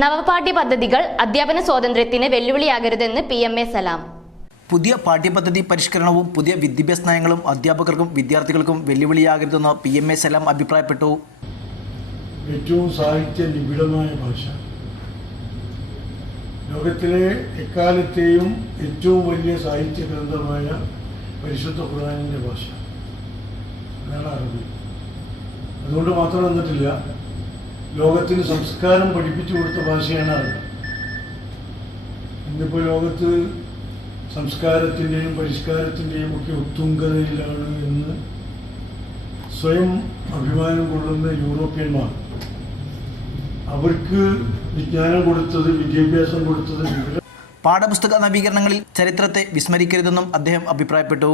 നവപാഠ്യ പദ്ധതികൾ അധ്യാപന സ്വാതന്ത്ര്യത്തിന് വെല്ലുവിളിയാകരുതെന്ന് PMA സലാം. പുതിയ പാഠ്യപദ്ധതി പരിഷ്കരണവും പുതിയ വിദ്യാഭ്യാസ നയങ്ങളും അധ്യാപകർക്കും വിദ്യാർത്ഥികൾക്കും വെല്ലുവിളിയാകരുതെന്ന് PMA സലാം അഭിപ്രായപ്പെട്ടു. ഏറ്റവും സാഹിത്യ നിബിഡമായ ഭാഷ, ലോകത്തിലെ എക്കാലത്തെയും ഏറ്റവും വലിയ സാഹിത്യ ഗ്രന്ഥമായ പരിശുദ്ധ ഖുർആനിൻ്റെ ഭാഷ, അതാണ് അറബി. അതുകൊണ്ട് മാത്രം വന്നിട്ടില്ല, ലോകത്തിന് സംസ്കാരം പഠിപ്പിച്ചു കൊടുത്ത ഭാഷയാണ് അറബി. ഇന്നിപ്പോൾ ലോകത്ത് സംസ്കാരത്തിൻ്റെയും പരിഷ്കാരത്തിൻ്റെയും ഒക്കെ ഉത്തുംഗതയിലാണ് എന്ന് സ്വയം അഭിമാനം കൊള്ളുന്ന യൂറോപ്യന്മാർ. അവർക്ക് വിജ്ഞാനം കൊടുത്തത്, വിദ്യാഭ്യാസം കൊടുത്തത് പാഠപുസ്തക നവീകരണങ്ങളിൽ ചരിത്രത്തെ വിസ്മരിക്കരുതെന്നും അദ്ദേഹം അഭിപ്രായപ്പെട്ടു.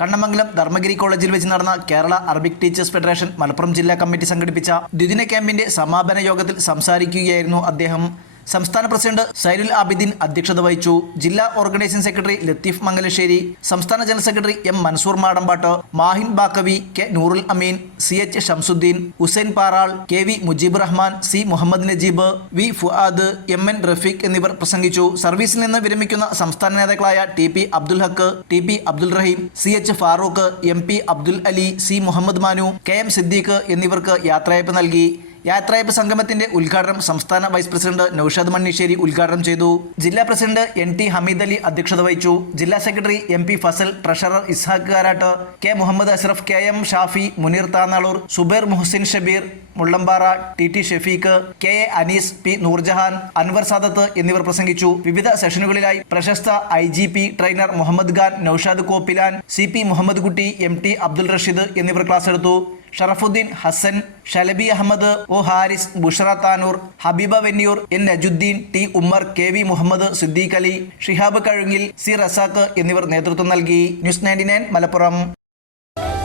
കണ്ണമംഗലം ധർമ്മഗിരി കോളേജിൽ വെച്ച് നടന്ന Kerala Arabic teachers federation Malappuram ജില്ലാ കമ്മിറ്റി സംഘടിപ്പിച്ച ദ്വിദിന ക്യാമ്പിന്റെ സമാപന യോഗത്തിൽ സംസാരിക്കുകയായിരുന്നു അദ്ദേഹം. സംസ്ഥാന പ്രസിഡന്റ് സൈനുൽ ആബിദീൻ അധ്യക്ഷത വഹിച്ചു. ജില്ലാ ഓർഗനൈസിംഗ് സെക്രട്ടറി ലത്തീഫ് മംഗലശ്ശേരി, സംസ്ഥാന general secretary M Mansoor Madampattu, Mahin Baqavi, K Noorul അമീൻ, CH Shamsuddin, Hussain Paral, KV Mujeeb Rahman, C Muhammad Najeeb, V Fuad, MN Rafeeq എന്നിവർ പ്രസംഗിച്ചു. സർവീസിൽ നിന്ന് വിരമിക്കുന്ന സംസ്ഥാന നേതാക്കളായ TP അബ്ദുൽ ഹക്ക്, TP അബ്ദുൽ റഹീം, CH Farooq, MP Abdul Ali, C Muhammad Manu, KM Siddique എന്നിവർക്ക് യാത്രയയപ്പ് നൽകി. യാത്രയയപ്പ് സംഗമത്തിന്റെ ഉദ്ഘാടനം സംസ്ഥാന വൈസ് പ്രസിഡന്റ് നൌഷാദ് മണ്ണീശ്ശേരി ഉദ്ഘാടനം ചെയ്തു. ജില്ലാ പ്രസിഡന്റ് NT ഹമീദ് അലി അധ്യക്ഷത വഹിച്ചു. ജില്ലാ secretary MP Fasal, treasurer Ishaq Karat, K Muhammad Ashraf, KM Shafi, Muneer Thanalur, Zubair Muhsin Shabeer, Mullambara, TT Shefeeq, KA Anees, P Noorjahan, Anwar Sadath എന്നിവർ പ്രസംഗിച്ചു. വിവിധ സെഷനുകളിലായി പ്രശസ്ത IGP trainer Muhammad Khan, Naushad Koppilan, CP Muhammad Kutty, MT Abdul Rasheed എന്നിവർ ക്ലാസ് എടുത്തു. ഷറഫുദ്ദീൻ ഹസൻ, ഷലബി അഹമ്മദ്, O ഹാരിസ്, ബുഷറ താനൂർ, ഹബീബ Venniyur, N നജുദ്ദീൻ, T Ummer, KV Muhammad, Siddique Ali, Shihab കഴുങ്ങിൽ, C Razak എന്നിവർ നേതൃത്വം നൽകി. ന്യൂസ് 99 മലപ്പുറം.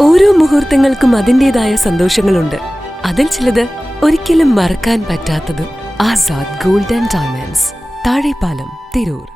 ഓരോ മുഹൂർത്തങ്ങൾക്കും അതിൻ്റെതായ സന്തോഷങ്ങളുണ്ട്. അതിൽ ചിലത് ഒരിക്കലും മറക്കാൻ പറ്റാത്തതും. Azad gold and diamonds, Thazhepalam, Tirur.